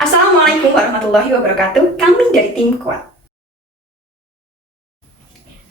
Assalamualaikum warahmatullahi wabarakatuh. Kami dari tim Kuat.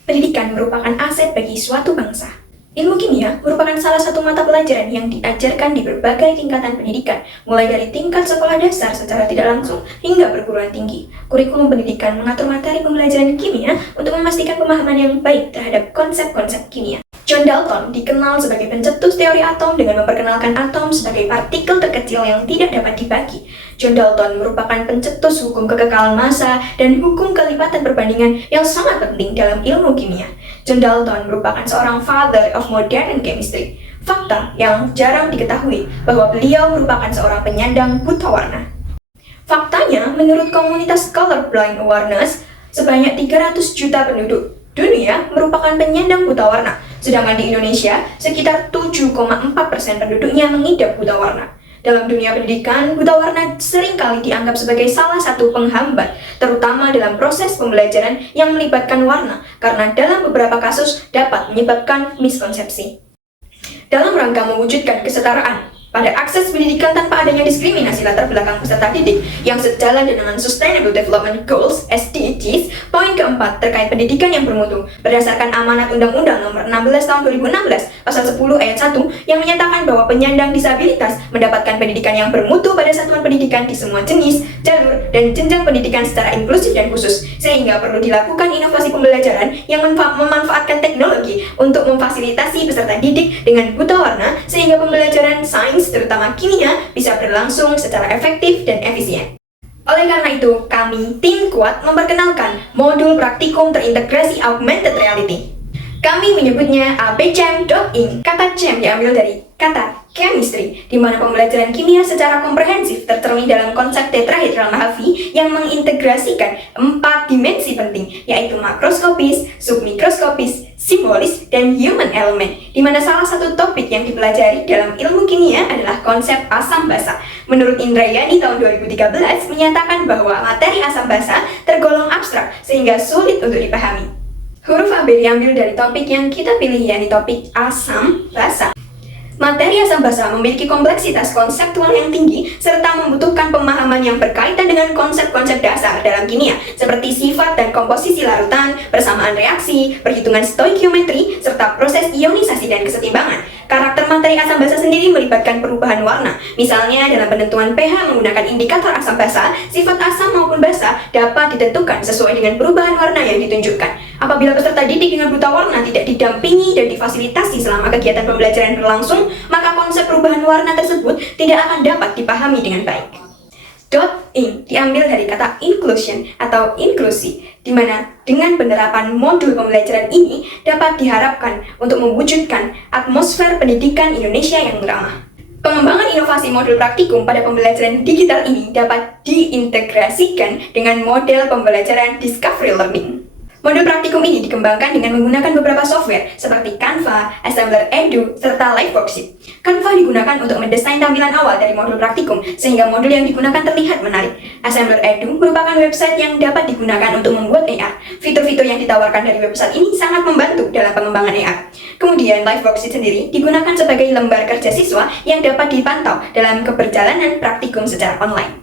Pendidikan merupakan aset bagi suatu bangsa. Ilmu kimia merupakan salah satu mata pelajaran yang diajarkan di berbagai tingkatan pendidikan, mulai dari tingkat sekolah dasar secara tidak langsung hingga perguruan tinggi. Kurikulum pendidikan mengatur materi pembelajaran kimia untuk memastikan pemahaman yang baik terhadap konsep-konsep kimia. John Dalton dikenal sebagai pencetus teori atom dengan memperkenalkan atom sebagai partikel terkecil yang tidak dapat dibagi. John Dalton merupakan pencetus hukum kekekalan massa dan hukum kelipatan perbandingan yang sangat penting dalam ilmu kimia. John Dalton merupakan seorang father of modern chemistry. Fakta yang jarang diketahui bahwa beliau merupakan seorang penyandang buta warna. Faktanya, menurut komunitas Colorblind Awareness, sebanyak 300 juta penduduk dunia merupakan penyandang buta warna, sedangkan di Indonesia, sekitar 7,4% penduduknya mengidap buta warna. Dalam dunia pendidikan, buta warna seringkali dianggap sebagai salah satu penghambat, terutama dalam proses pembelajaran yang melibatkan warna, karena dalam beberapa kasus dapat menyebabkan miskonsepsi. Dalam rangka mewujudkan kesetaraan pada akses pendidikan tanpa adanya diskriminasi latar belakang peserta didik yang sejalan dengan Sustainable Development Goals (SDGs), poin keempat terkait pendidikan yang bermutu berdasarkan amanat Undang-Undang Nomor 16 Tahun 2016 Pasal 10 Ayat 1 yang menyatakan bahwa penyandang disabilitas mendapatkan pendidikan yang bermutu pada satuan pendidikan di semua jenis, jalur, dan jenjang pendidikan secara inklusif dan khusus, sehingga perlu dilakukan inovasi pembelajaran yang memanfaatkan teknologi untuk memfasilitasi peserta didik dengan buta warna sehingga pembelajaran sains terutama kimia bisa berlangsung secara efektif dan efisien. Oleh karena itu, kami tim Kuat memperkenalkan modul praktikum terintegrasi augmented reality. Kami menyebutnya APChem.ing. Kata chem diambil dari kata chemistry, di mana pembelajaran kimia secara komprehensif tercermin dalam konsep tetrahedral Mahaffy yang mengintegrasikan 4 dimensi penting, yaitu makroskopis, submikroskopis, simbolis, dan human element, di mana salah satu topik yang dipelajari dalam ilmu kimia adalah konsep asam basa. Menurut Indrayani tahun 2013 menyatakan bahwa materi asam basa tergolong abstrak sehingga sulit untuk dipahami. Huruf AB diambil dari topik yang kita pilih, yakni topik asam basa. Materi asam basa memiliki kompleksitas konseptual yang tinggi serta membutuhkan pemahaman yang berkaitan dengan konsep-konsep dasar dalam kimia seperti sifat dan komposisi larutan, persamaan reaksi, perhitungan stoikiometri, serta proses ionisasi dan kesetimbangan. Karakter materi asam basa sendiri melibatkan perubahan warna. Misalnya dalam penentuan pH menggunakan indikator asam basa, sifat asam maupun basa dapat ditentukan sesuai dengan perubahan warna yang ditunjukkan. Apabila peserta didik dengan buta warna tidak didampingi dan difasilitasi selama kegiatan pembelajaran berlangsung, maka konsep perubahan warna tersebut tidak akan dapat dipahami dengan baik. .in diambil dari kata inclusion atau inklusi, di mana dengan penerapan modul pembelajaran ini dapat diharapkan untuk mewujudkan atmosfer pendidikan Indonesia yang ramah. Pengembangan inovasi modul praktikum pada pembelajaran digital ini dapat diintegrasikan dengan model pembelajaran discovery learning. Modul praktikum ini dikembangkan dengan menggunakan beberapa software seperti Canva, Assembler Edu, serta Live Worksheet. Canva digunakan untuk mendesain tampilan awal dari modul praktikum sehingga modul yang digunakan terlihat menarik. Assembler Edu merupakan website yang dapat digunakan untuk membuat AR. Fitur-fitur yang ditawarkan dari website ini sangat membantu dalam pengembangan AR. Kemudian Live Worksheet sendiri digunakan sebagai lembar kerja siswa yang dapat dipantau dalam keberjalanan praktikum secara online.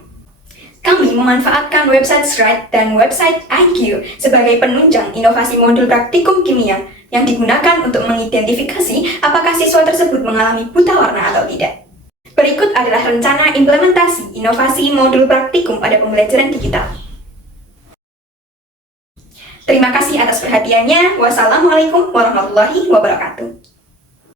Kami memanfaatkan website Stride dan website IQ sebagai penunjang inovasi modul praktikum kimia yang digunakan untuk mengidentifikasi apakah siswa tersebut mengalami buta warna atau tidak. Berikut adalah rencana implementasi inovasi modul praktikum pada pembelajaran digital. Terima kasih atas perhatiannya. Wassalamualaikum warahmatullahi wabarakatuh.